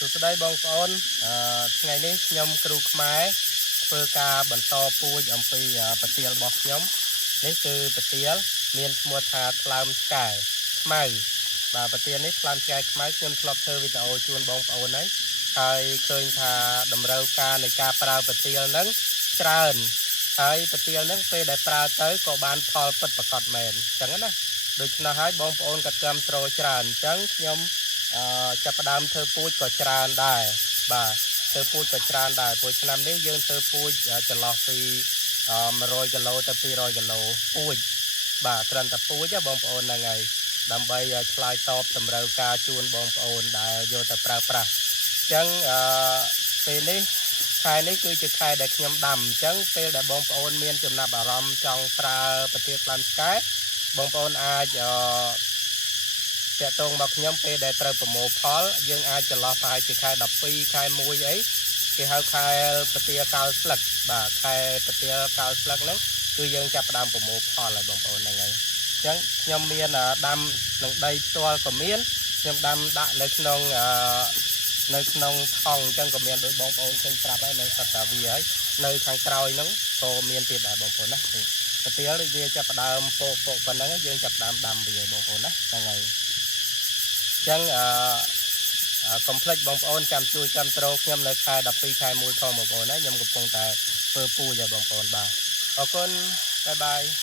សួស្តីបងប្អូនថ្ងៃនេះខ្ញុំគ្រូខ្មែរធ្វើការបន្តពូជអំពីប្រទាលរបស់ខ្ញុំនេះគឺប្រទាលមានឈ្មោះថាថ្លើមឆ្កែខ្មៅបាទប្រទាលនេះថ្លើមឆ្កែខ្មៅខ្ញុំធ្លាប់ធ្វើវីដេអូជូនបងប្អូនហើយឃើញថាតម្រូវការនៃការប្រើប្រទាលហ្នឹងច្រើនហើយប្រទាលហ្នឹងពេលដែលប្រើទៅក៏បានផលពិតប្រាកដមែនអញ្ចឹងណាដូច្នេះហើយបងប្អូនក៏គាំទ្រច្រើនអញ្ចឹងខ្ញុំចាប់ផ្ដើមធ្វើពូជក៏ច្រើនដែរបាទធ្វើពូជក៏ច្រើនដែរព្រោះឆ្នាំនេះយើងធ្វើពូជចន្លោះពី100គីឡូទៅ200គីឡូពូជបាទត្រឹមតែពូជបងប្អូនហ្នឹងហើយដើម្បីឆ្លើយតបតម្រូវការជូនបងប្អូនដែលយកទៅប្រើប្រាស់អញ្ចឹងពេលនេះខែនេះគឺជាខែដែលខ្ញុំដាំអញ្ចឹងពេលដែលបងប្អូនមានចំណាប់អារម្មណ៍ចង់ប្រើប្រទាលថ្លើមឆ្កែបងប្អូនអាចតាក់ទងមកខ្ញុំពេលដែលត្រូវប្រមូលផលយើងអាចចន្លោះប្រហែលជាខែ12ខែ1អីគេហៅខែប្រទាលកោលស្លឹកបាទខែប្រទាលកោលស្លឹកហ្នឹងគឺយើងចាប់ផ្ដើមប្រមូលផលហើយបងប្អូនហ្នឹងហើយអញ្ចឹងខ្ញុំមានដាំនឹងដីផ្ទាល់ក៏មានខ្ញុំដាំដាក់នៅក្នុងថង់អញ្ចឹងក៏មានដោយបងប្អូនឃើញប្រាប់ហើយនៅសត្វតាវាហើយនៅខាងក្រោយហ្នឹងក៏មានទៀតដែរបងប្អូនណាប្រទាលវាចាប់ផ្ដើមពោប៉ុណ្ណឹងយើងចាប់ផ្ដើមដាំវាបងប្អូនណាហ្នឹងហើយអញ្ចឹងកុំភ្លេចបងប្អូនចាំជួយគាំទ្រខ្ញុំនៅខែ12ខែ1ផងបងប្អូនណាខ្ញុំកំពុងតែធ្វើពូជឲ្យបងប្អូនបាទអរគុណបាយបាយ